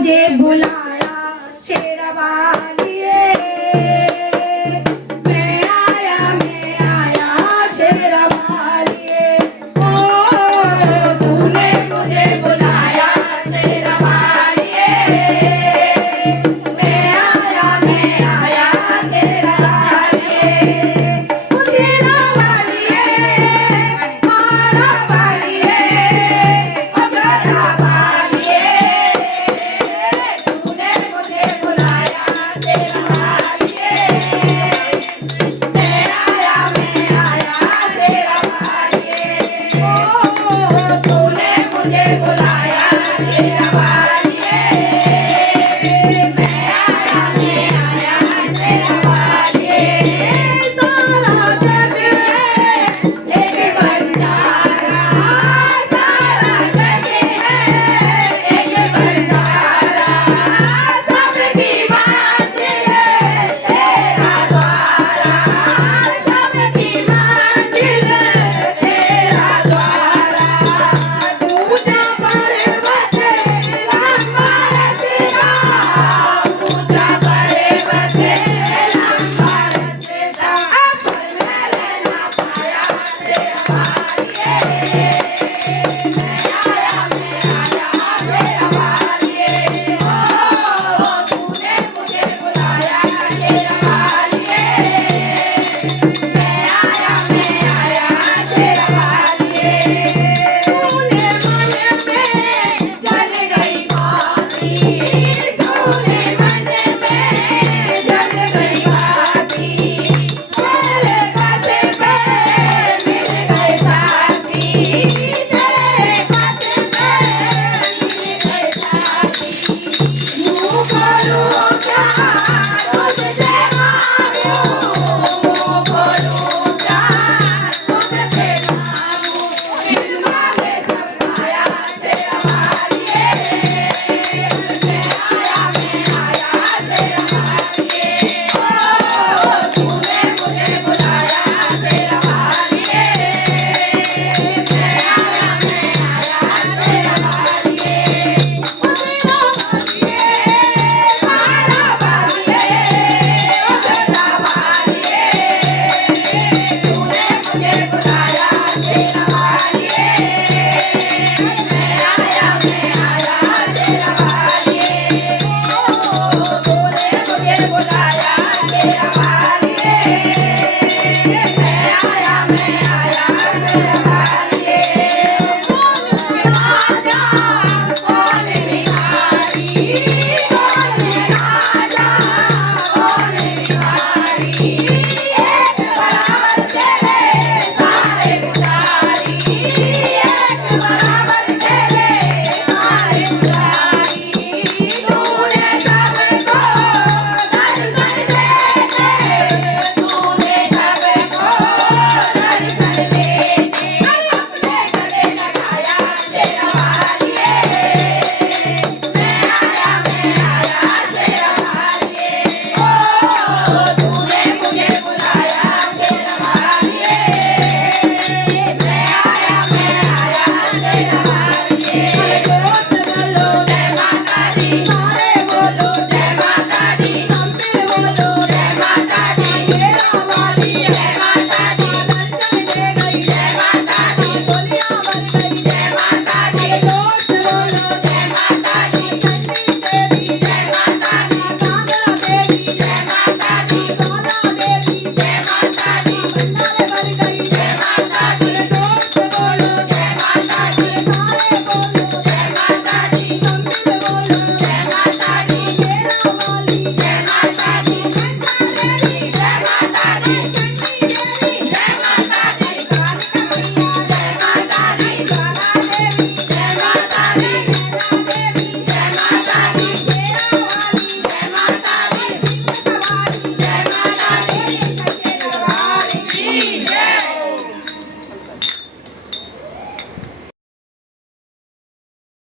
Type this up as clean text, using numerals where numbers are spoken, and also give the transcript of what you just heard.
मुझे बुलाया शेरवालिए मैं आया शेरवालिए ओ तूने मुझे बुलाया शेरवालिए मैं आया शेरवालिए ओ शेरवालिए माला वालिए ओ शेरवालिए तूने मुझे बुलाया शेरवालिए मैं आया शेरवालिए ओ तूने मुझे बुलाया शेरवालिए मैं आया शेरवालिए सारा जग है एक बंजारा सारा जग है एक बंजारा सबकी मंजिल है तेरा द्वारा सबकी मंजिल है तेरा द्वारा ऊंचा पर्वत लंबा रस्ता ऊंचा पर्वत लंबा रस्ता पर मैंने ना पाया शेरवालिए मैं आया शेरवालिए ओ तूने मुझे बुलाया शेरवालिए मैं आया शेरवालिए तूने मन में जल गई बाती तूने मन में जल गई बाती तेरे कांधे पे मिल गए साथी तेरे कांधे पे मिल गए साथी यूं करूं क्या तुझसे मांगूं करूं क्या तुझसे मांगूं दिल मांगे सब पाया शेरवालिए मैं आया शेरवालिए ओ तूने मुझे बुलाया शेरवालिए मैं आया शेरवालिए ओ शेरवालिए माला वालिए ओ शेरवालिए तूने मुझे बुलाया शेरवालिए मैं आया शेरवालिए